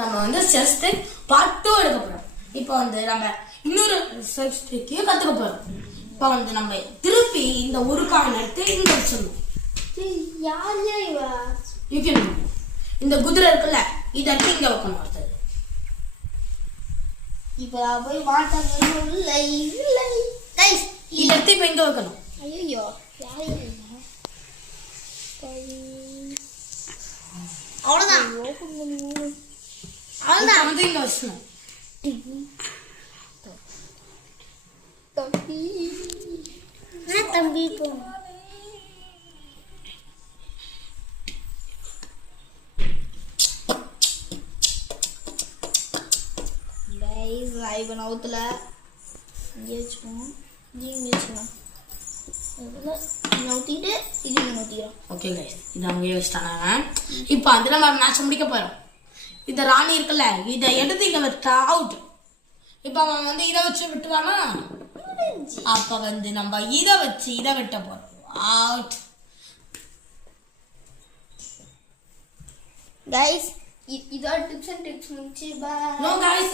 நம்ம வந்து chess trick part 2 எடுக்க போறோம். இப்போ வந்து நம்ம இன்னொரு செஸ் ட்ரிக்கையும் கத்துக்க போறோம். இப்போ வந்து நம்ம திருப்பி இந்த ஒரு காயின் எடுத்து இங்க வச்சிடணும். இந்த குதிரை இருக்குல்ல, இதை எடுத்து இங்க வைக்கணும். அடுத்தது இப்போ போய் மாட்டாங்க இல்லை இல்லை கைஸ் இதை எடுத்து இப்போ இங்க வைக்கணும். ஐயோ அவ்வளோதான் அவ்வளோதான் வந்து இங்க வச்சிடணும். தம்பி இப்போ நவுத்துல இங்கே வச்சுக்கணும், இங்கே வச்சுக்கணும், நவுத்திட்டு இது நவுத்திக்கிறோம். ஓகே கைஸ், இதை அங்கேயே வச்சுட்டாங்க. இப்போ வந்து நம்ம மேட்ச் முடிக்க போறோம். இந்த ராணி இருக்குல்ல, இதை எடுத்து இங்க வச்சா அவுட். இப்போ அவன் வந்து இதை வச்சு விட்டுவானா, அப்ப வந்து நம்ம இதை வச்சு இதை வெட்ட போறோம். அவுட். கைஸ் இதோட டிப்ஸ் அண்ட் ட்ரிக்ஸ் முடிச்சு. பை. No guys.